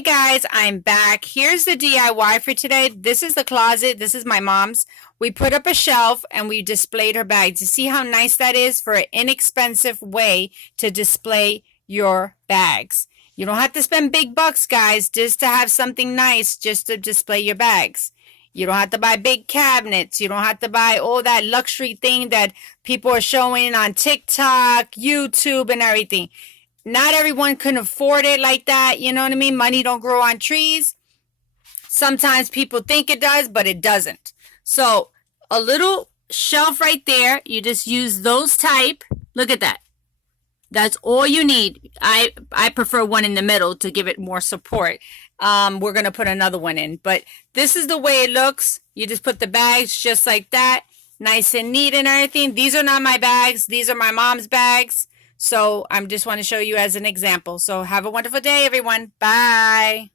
Hey guys, I'm back. Here's the DIY for today. This is the closet. This is my mom's. We put up a shelf and we displayed her bags. You see how nice that is for an inexpensive way to display your bags. You don't have to spend big bucks, guys, just to have something nice just to display your bags. You don't have to buy big cabinets. You don't have to buy all that luxury thing that people are showing on TikTok, YouTube, and everything. Not everyone can afford it like that. You know what I mean? Money don't grow on trees. Sometimes people think it does, but it doesn't. So a little shelf right there. You just use those type. Look at that. That's all you need. I prefer one in the middle to give it more support. We're going to put another one in. But this is the way it looks. You just put the bags just like that. Nice and neat and everything. These are not my bags. These are my mom's bags. So I just want to show you as an example. So have a wonderful day, everyone. Bye.